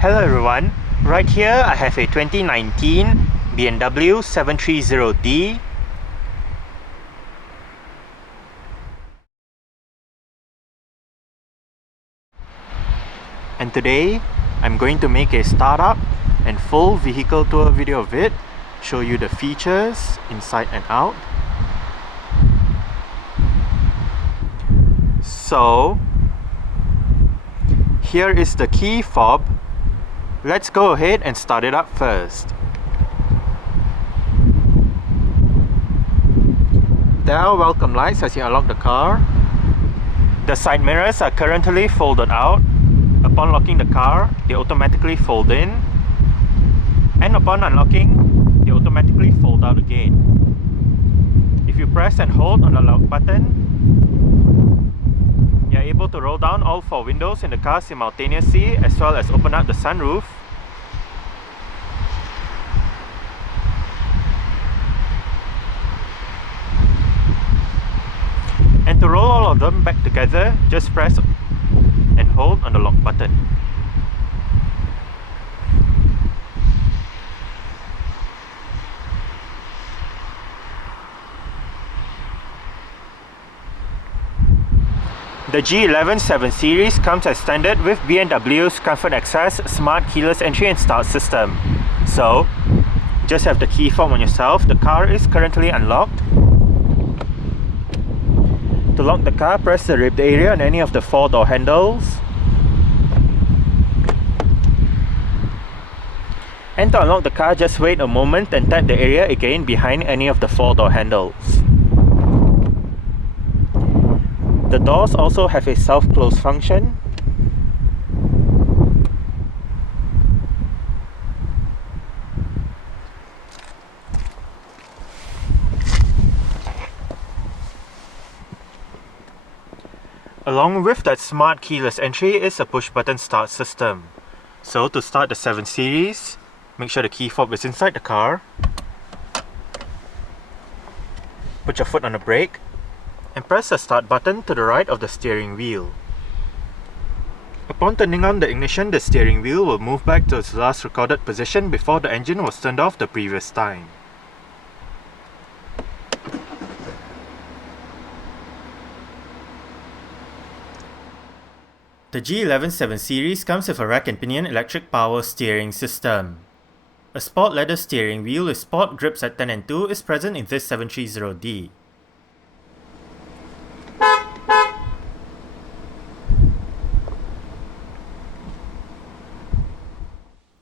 Hello everyone, right here I have a 2019 BMW 730d. And today I'm going to make a startup and full vehicle tour video of it, show you the features inside and out. So here is the key fob. Let's go ahead and start it up first. There are welcome lights as you unlock the car. The side mirrors are currently folded out. Upon locking the car, they automatically fold in. And upon unlocking, they automatically fold out again. If you press and hold on the lock button, you are able to roll down all 4 windows in the car simultaneously, as well as open up the sunroof. And to roll all of them back together, just press and hold on the lock button. The G11 7 Series comes as standard with BMW's Comfort Access Smart Keyless Entry and Start system. So, just have the key fob on yourself. The car is currently unlocked. To lock the car, press the ribbed area on any of the 4 door handles. And to unlock the car, just wait a moment and tap the area again behind any of the 4 door handles. The doors also have a self-close function. Along with that smart keyless entry is a push-button start system. So to start the 7 Series, make sure the key fob is inside the car. Put your foot on the brake and press the start button to the right of the steering wheel. Upon turning on the ignition, the steering wheel will move back to its last recorded position before the engine was turned off the previous time. The G11 7 Series comes with a rack and pinion electric power steering system. A sport leather steering wheel with sport grips at 10 and 2 is present in this 730d.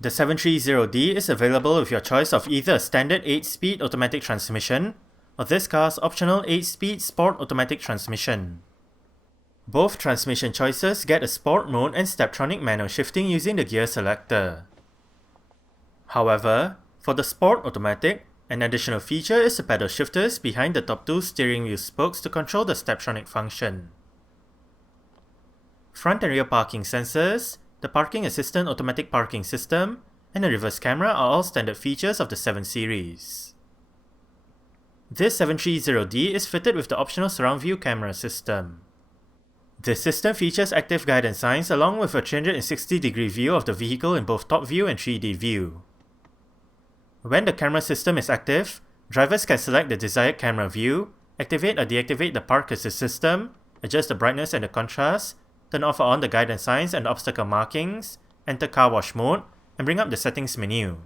The 730d is available with your choice of either a standard 8-speed automatic transmission or this car's optional 8-speed sport automatic transmission. Both transmission choices get a sport mode and steptronic manual shifting using the gear selector. However, for the sport automatic, an additional feature is the pedal shifters behind the top 2 steering wheel spokes to control the steptronic function. Front and rear parking sensors, the parking assistant automatic parking system, and a reverse camera are all standard features of the 7 Series. This 730d is fitted with the optional surround view camera system. This system features active guidance signs along with a 360-degree view of the vehicle in both top view and 3D view. When the camera system is active, drivers can select the desired camera view, activate or deactivate the park assist system, adjust the brightness and the contrast, turn off or on the guidance signs and obstacle markings, enter car wash mode, and bring up the settings menu.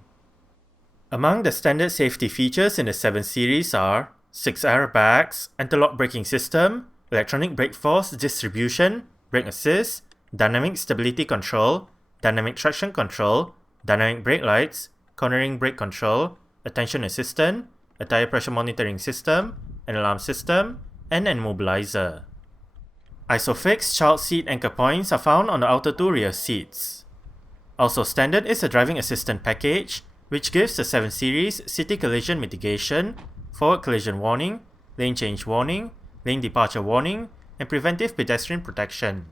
Among the standard safety features in the 7 Series are 6 airbags, anti-lock braking system, electronic brake force distribution, brake assist, dynamic stability control, dynamic traction control, dynamic brake lights, cornering brake control, attention assistant, a tire pressure monitoring system, an alarm system, and an immobilizer. Isofix child seat anchor points are found on the outer 2 rear seats. Also standard is a driving assistant package, which gives the 7 Series city collision mitigation, forward collision warning, lane change warning, lane departure warning, and preventive pedestrian protection.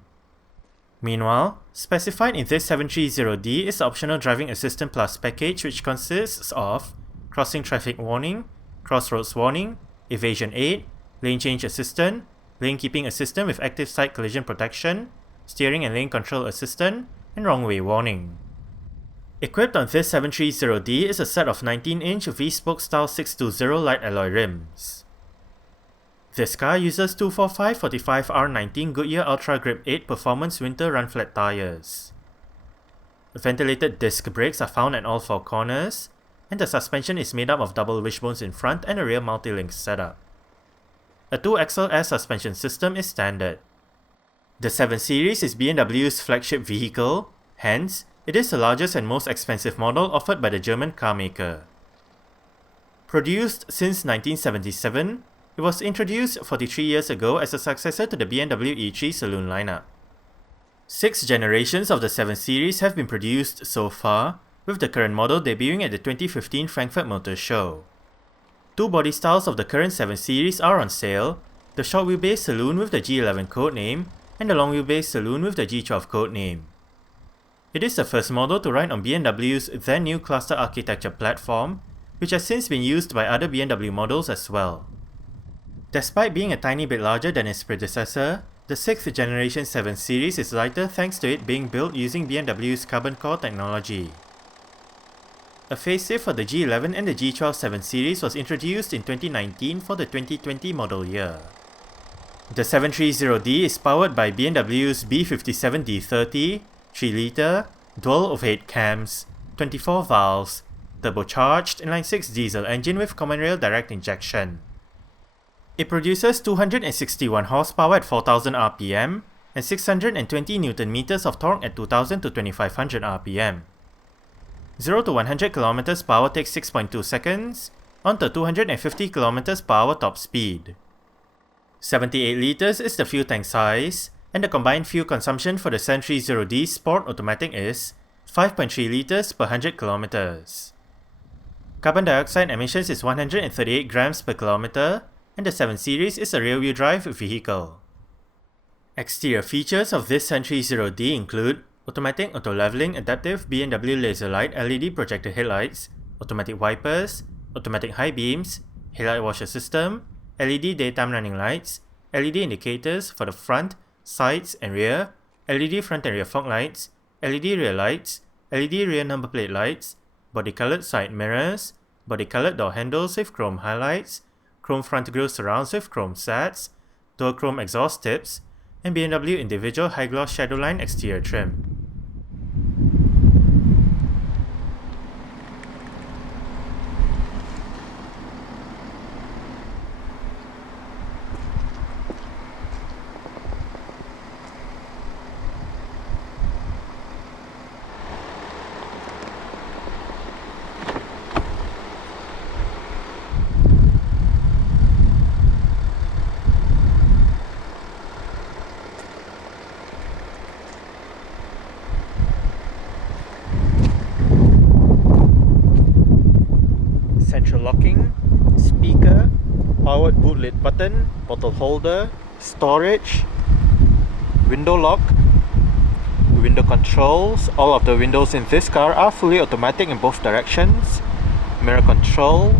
Meanwhile, specified in this 730d is the optional Driving Assistant Plus package, which consists of crossing traffic warning, crossroads warning, evasion aid, lane change assistant, lane keeping assistant with active side collision protection, steering and lane control assistant, and wrong way warning. Equipped on this 730D is a set of 19-inch V-spoke style 620 light alloy rims. This car uses 245/45R19 Goodyear Ultra Grip 8 Performance Winter Run Flat tires. Ventilated disc brakes are found at all four corners, and the suspension is made up of double wishbones in front and a rear multi-link setup. A 2-axle air suspension system is standard. The 7 Series is BMW's flagship vehicle, hence, it is the largest and most expensive model offered by the German carmaker. Produced since 1977, it was introduced 43 years ago as a successor to the BMW E3 saloon lineup. 6 generations of the 7 Series have been produced so far, with the current model debuting at the 2015 Frankfurt Motor Show. 2 body styles of the current 7 Series are on sale, the short wheelbase saloon with the G11 codename, and the long wheelbase saloon with the G12 codename. It is the first model to ride on BMW's then new cluster architecture platform, which has since been used by other BMW models as well. Despite being a tiny bit larger than its predecessor, the 6th generation 7 Series is lighter thanks to it being built using BMW's carbon core technology. A facelift for the G11 and the G12 7 Series was introduced in 2019 for the 2020 model year. The 730D is powered by BMW's B57D30, 3-litre, dual overhead cams, 24 valves, turbocharged inline-6 diesel engine with common rail direct injection. It produces 261 horsepower at 4000 rpm and 620 Nm of torque at 2000 to 2500 rpm. 0 to 100 km per hour takes 6.2 seconds, on to 250 km per hour top speed. 78 litres is the fuel tank size, and the combined fuel consumption for the 730D Sport Automatic is 5.3 litres per 100 km. Carbon dioxide emissions is 138 grams per kilometer, and the 7 Series is a rear-wheel drive vehicle. Exterior features of this 730D include automatic auto-leveling adaptive BMW laser light LED projector headlights, automatic wipers, automatic high beams, headlight washer system, LED daytime running lights, LED indicators for the front, sides and rear, LED front and rear fog lights, LED rear lights, LED rear number plate lights, body-colored side mirrors, body-colored door handles with chrome highlights, chrome front grille surrounds with chrome sats, dual chrome exhaust tips, and BMW individual high-gloss shadowline exterior trim. Central locking, speaker, powered boot lid button, bottle holder, storage, window lock, window controls. All of the windows in this car are fully automatic in both directions, mirror controls.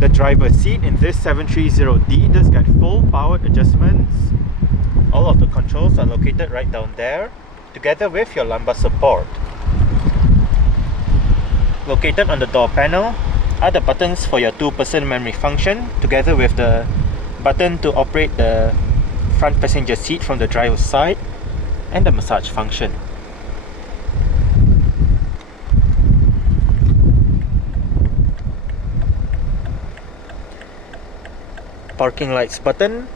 The driver's seat in this 730D does get full powered adjustments. All of the controls are located right down there, together with your lumbar support. Located on the door panel are the buttons for your 2-person memory function, together with the button to operate the front passenger seat from the driver's side and the massage function. Parking lights button.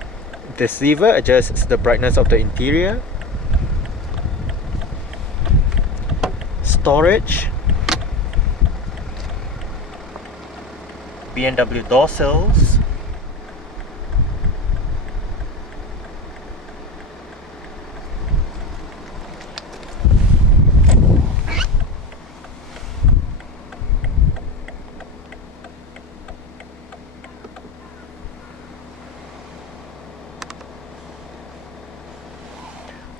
This lever adjusts the brightness of the interior. Storage. BMW door sills.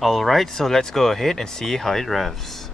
Alright, so let's go ahead and see how it revs.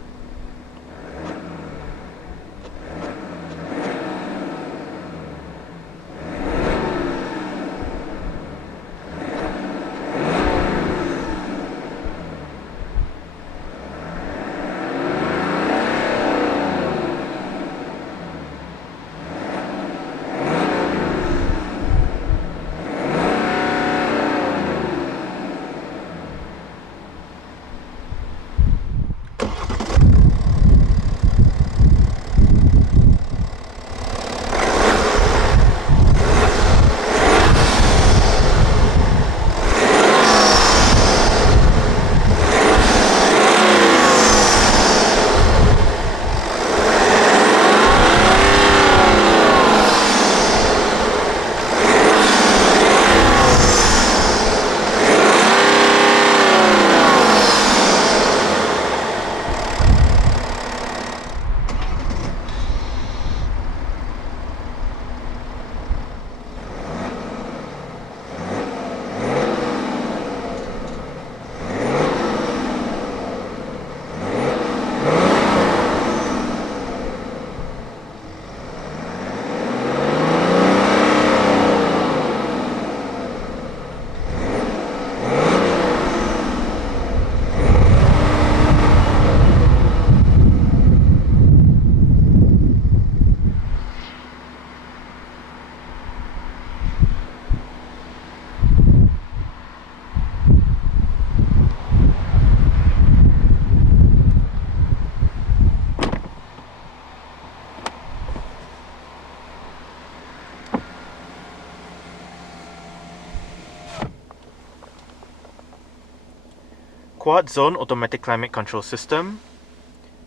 quad zone automatic climate control system,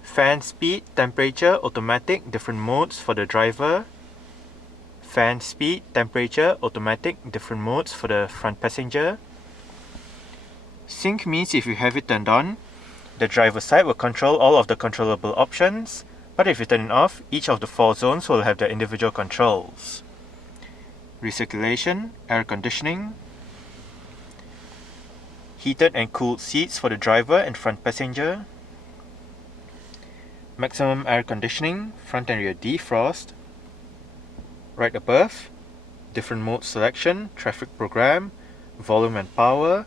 fan speed, temperature, automatic, different modes for the driver, fan speed, temperature, automatic, different modes for the front passenger. Sync means if you have it turned on, the driver's side will control all of the controllable options, but if you turn it off, each of the 4 zones will have their individual controls. Recirculation, air conditioning, heated and cooled seats for the driver and front passenger, maximum air conditioning, front and rear defrost. Right above, different mode selection, traffic program, volume and power,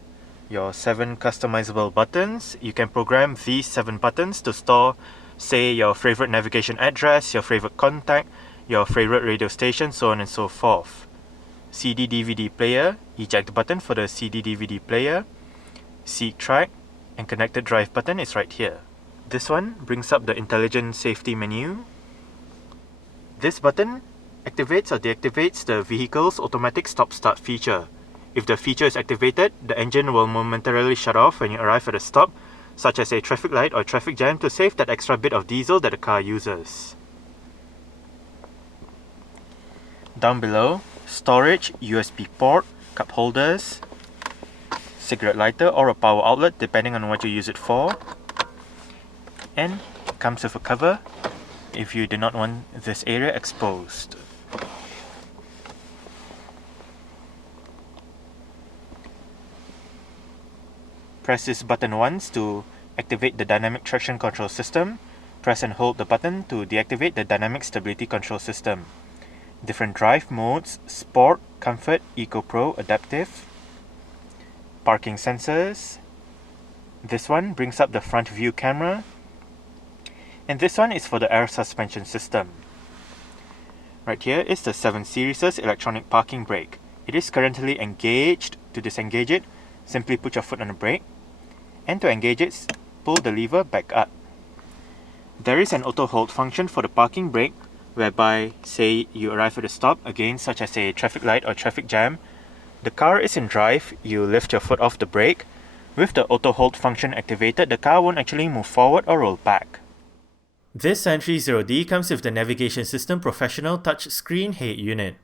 your 7 customizable buttons. You can program these 7 buttons to store, say, your favorite navigation address, your favorite contact, your favorite radio station, so on and so forth. CD-DVD player, eject button for the CD-DVD player, seat track, and connected drive button is right here. This one brings up the intelligent safety menu. This button activates or deactivates the vehicle's automatic stop-start feature. If the feature is activated, the engine will momentarily shut off when you arrive at a stop, such as a traffic light or traffic jam, to save that extra bit of diesel that the car uses. Down below, storage, USB port, cup holders, cigarette lighter or a power outlet depending on what you use it for, and it comes with a cover if you do not want this area exposed. Press this button once to activate the dynamic traction control system. Press and hold the button to deactivate the dynamic stability control system. Different drive modes: Sport, Comfort, Eco Pro, Adaptive. Parking sensors. This one brings up the front view camera. And this one is for the air suspension system. Right here is the 7 Series' electronic parking brake. It is currently engaged. To disengage it, simply put your foot on the brake. And to engage it, pull the lever back up. There is an auto hold function for the parking brake, whereby, say, you arrive at a stop, again such as a traffic light or traffic jam. The car is in drive, you lift your foot off the brake. With the auto hold function activated, the car won't actually move forward or roll back. This 730d comes with the Navigation System Professional Touchscreen Head Unit.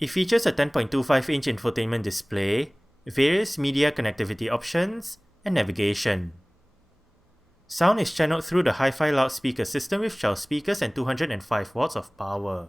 It features a 10.25-inch infotainment display, various media connectivity options, and navigation. Sound is channeled through the hi-fi loudspeaker system with 12 speakers and 205 watts of power.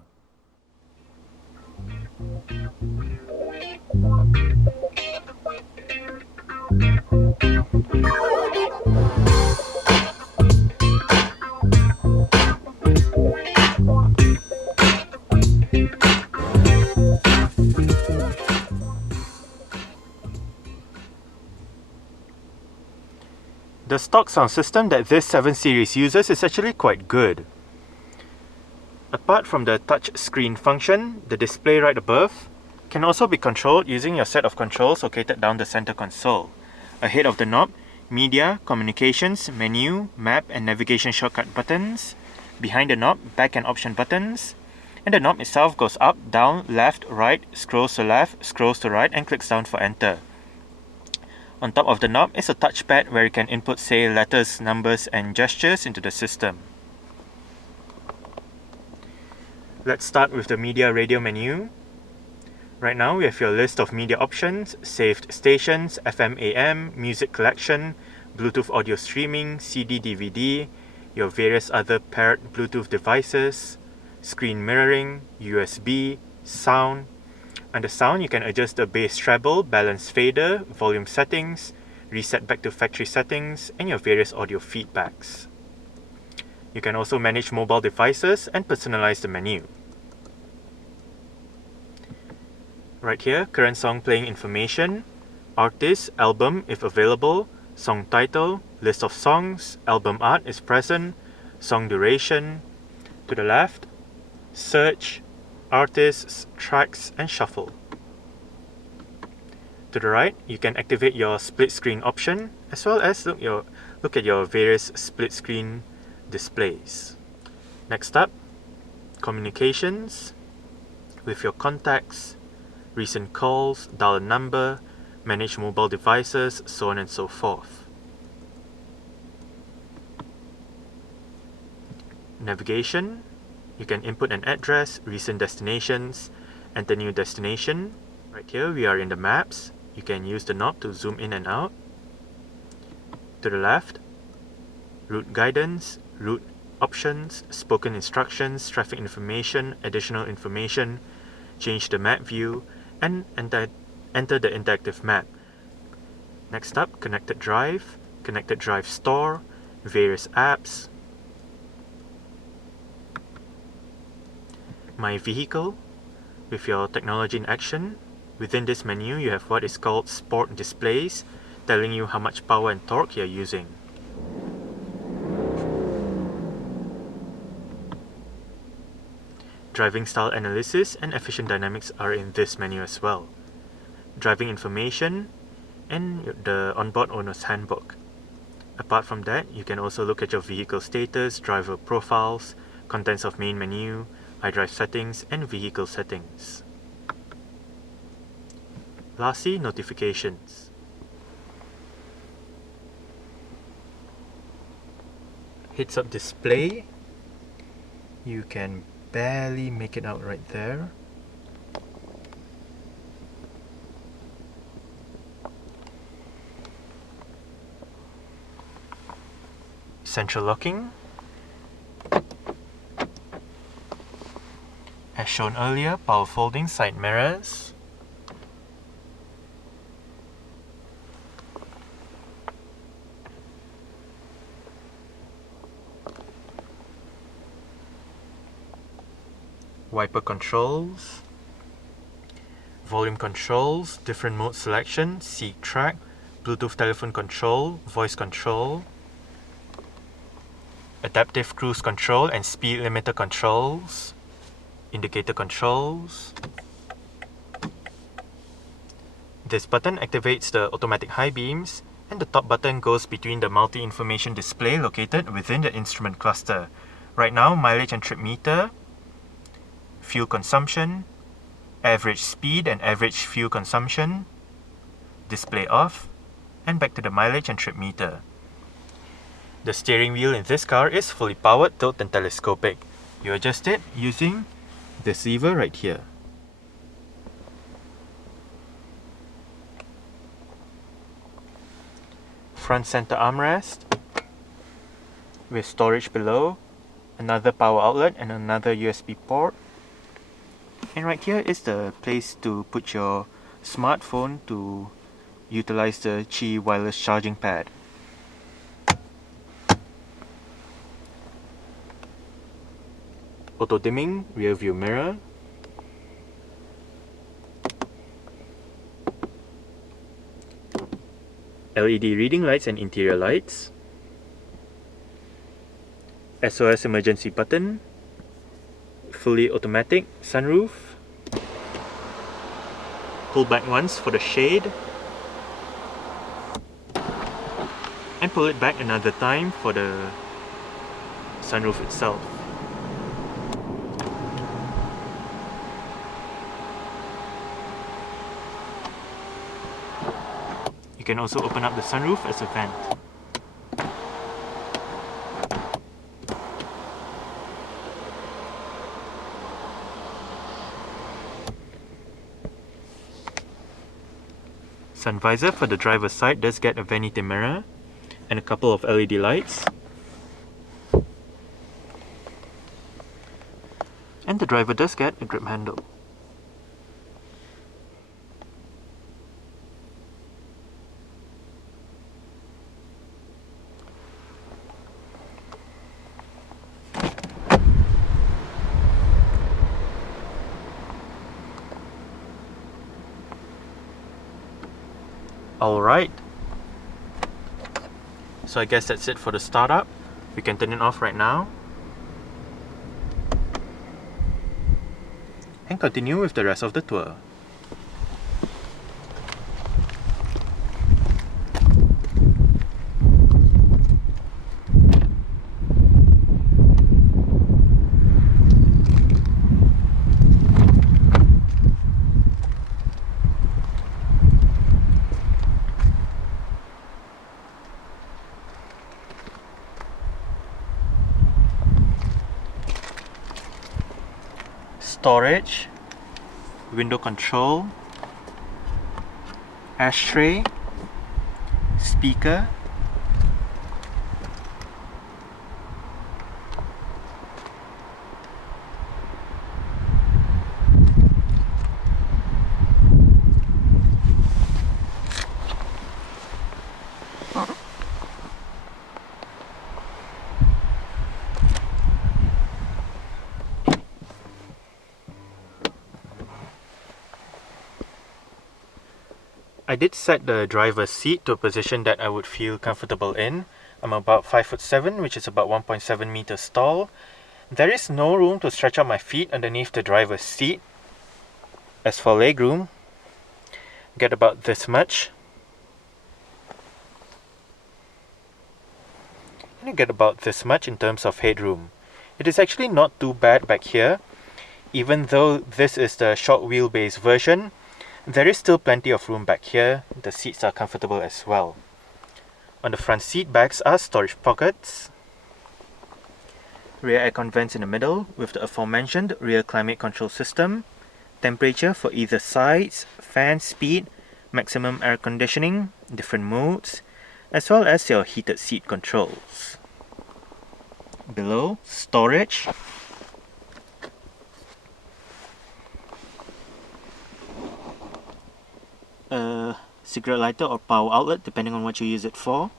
The stock sound system that this 7 Series uses is actually quite good. Apart from the touch screen function, the display right above can also be controlled using your set of controls located down the center console. Ahead of the knob, media, communications, menu, map and navigation shortcut buttons. Behind the knob, back and option buttons. And the knob itself goes up, down, left, right, scrolls to left, scrolls to right and clicks down for enter. On top of the knob is a touchpad where you can input, say, letters, numbers and gestures into the system. Let's start with the media radio menu. Right now we have your list of media options, saved stations, FM AM, music collection, Bluetooth audio streaming, CD DVD, your various other paired Bluetooth devices, screen mirroring, USB, sound. Under sound, you can adjust the bass treble, balance fader, volume settings, reset back to factory settings, and your various audio feedbacks. You can also manage mobile devices and personalize the menu. Right here, current song playing information, artist, album if available, song title, list of songs, album art is present, song duration. To the left, search, artists, tracks, and shuffle. To the right, you can activate your split screen option as well as look at your various split screen displays. Next up, communications with your contacts, recent calls, dial a number, manage mobile devices, so on and so forth. Navigation, you can input an address, recent destinations, enter new destination. Right here we are in the maps. You can use the knob to zoom in and out. To the left, route guidance, route options, spoken instructions, traffic information, additional information, change the map view, and enter the interactive map. Next up, connected drive store, various apps, my vehicle with your technology in action. Within this menu, you have what is called sport displays, telling you how much power and torque you're using. Driving style analysis and efficient dynamics are in this menu as well. Driving information and the onboard owner's handbook. Apart from that, you can also look at your vehicle status, driver profiles, contents of main menu, iDrive settings, and vehicle settings. Lastly, notifications. Heads-up display. You can barely make it out right there. Central locking. As shown earlier, power folding side mirrors. Wiper controls, volume controls, different mode selection, seat track, Bluetooth telephone control, voice control, adaptive cruise control and speed limiter controls, indicator controls. This button activates the automatic high beams, and the top button goes between the multi-information display located within the instrument cluster. Right now, mileage and trip meter, fuel consumption, average speed and average fuel consumption, display off, and back to the mileage and trip meter. The steering wheel in this car is fully powered, tilt and telescopic. You adjust it using this lever right here. Front center armrest with storage below, another power outlet and another USB port. And right here is the place to put your smartphone to utilize the Qi wireless charging pad. Auto dimming rear view mirror. LED reading lights and interior lights. SOS emergency button. Fully automatic sunroof. Pull back once for the shade. And pull it back another time for the sunroof itself. You can also open up the sunroof as a vent. Sun visor for the driver's side does get a vanity mirror and a couple of LED lights. And the driver does get a grip handle. Alright, so I guess that's it for the startup. We can turn it off right now and continue with the rest of the tour. storage, window control, ashtray, speaker, I did set the driver's seat to a position that I would feel comfortable in. I'm about 5'7", which is about 1.7 meters tall. There is no room to stretch out my feet underneath the driver's seat. As for legroom, get about this much. And you get about this much in terms of headroom. It is actually not too bad back here. Even though this is the short wheelbase version, there is still plenty of room back here. The seats are comfortable as well. On the front seat backs are storage pockets. Rear aircon vents in the middle with the aforementioned rear climate control system. Temperature for either sides, fan speed, maximum air conditioning, different modes, as well as your heated seat controls. Below, storage. Cigarette lighter or power outlet depending on what you use it for,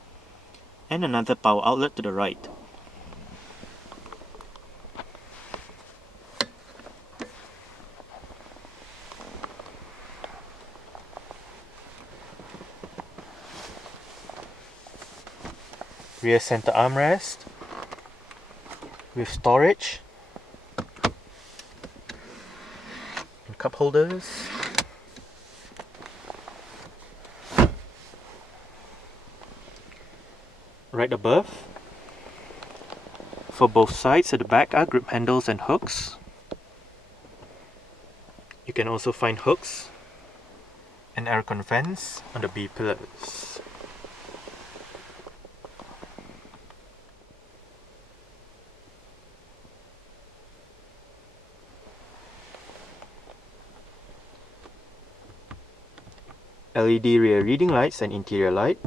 and another power outlet to the right. Rear center armrest with storage and cup holders. Right above, for both sides at the back are grip handles and hooks. You can also find hooks and aircon vents on the B pillars. LED rear reading lights and interior light.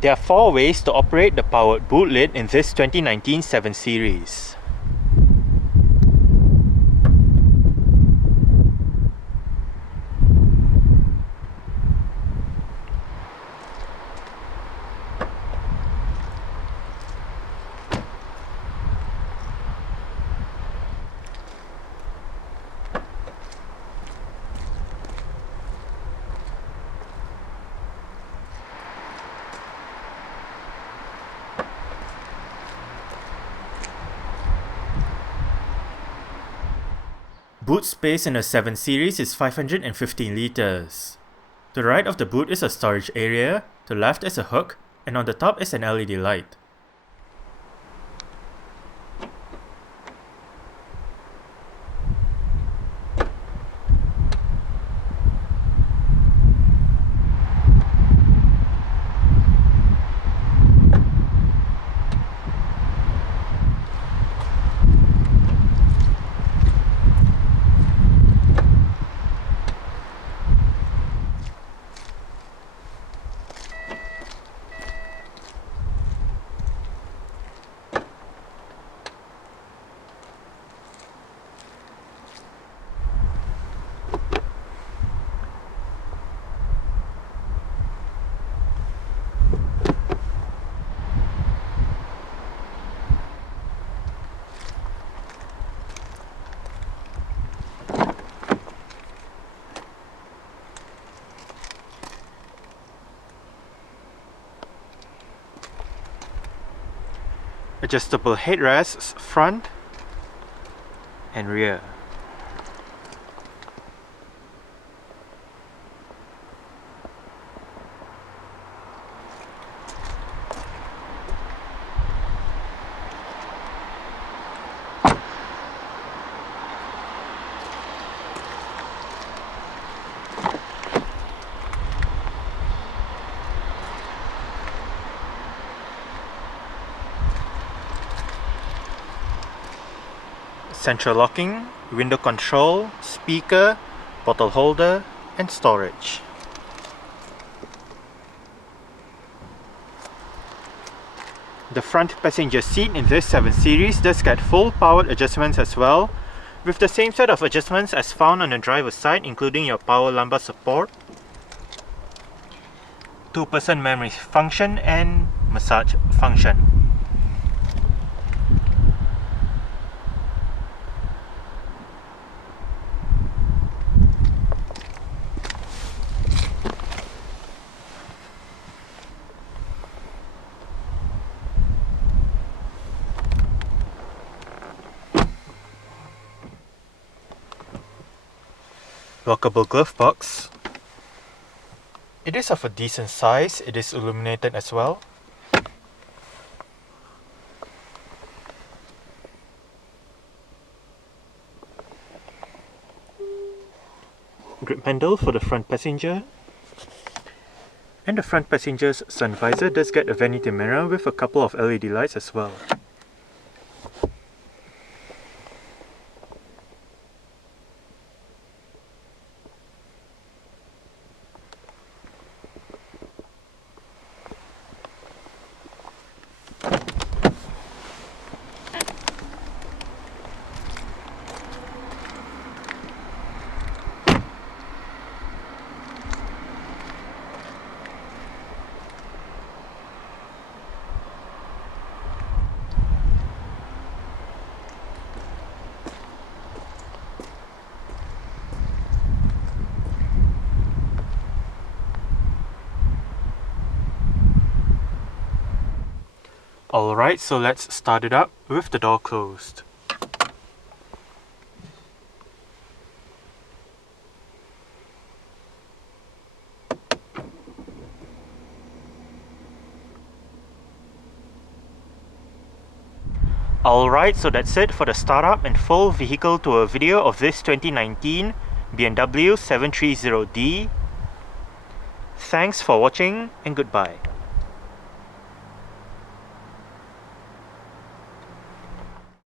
There are 4 ways to operate the powered boot lid in this 2019 7 Series. Boot space in a 7 Series is 515 liters. To the right of the boot is a storage area, to the left is a hook, and on the top is an LED light. Adjustable headrests front and rear. central locking, window control, speaker, bottle holder, and storage. The front passenger seat in this 7 Series does get full powered adjustments as well, with the same set of adjustments as found on the driver's side, including your power lumbar support, 2-person memory function, and massage function. Lockable glove box. It is of a decent size. It is illuminated as well. Grip handle for the front passenger. And the front passenger's sun visor does get a vanity mirror with a couple of LED lights as well. Alright, so let's start it up with the door closed. Alright, so that's it for the startup and full vehicle tour video of this 2019 BMW 730d. Thanks for watching and goodbye.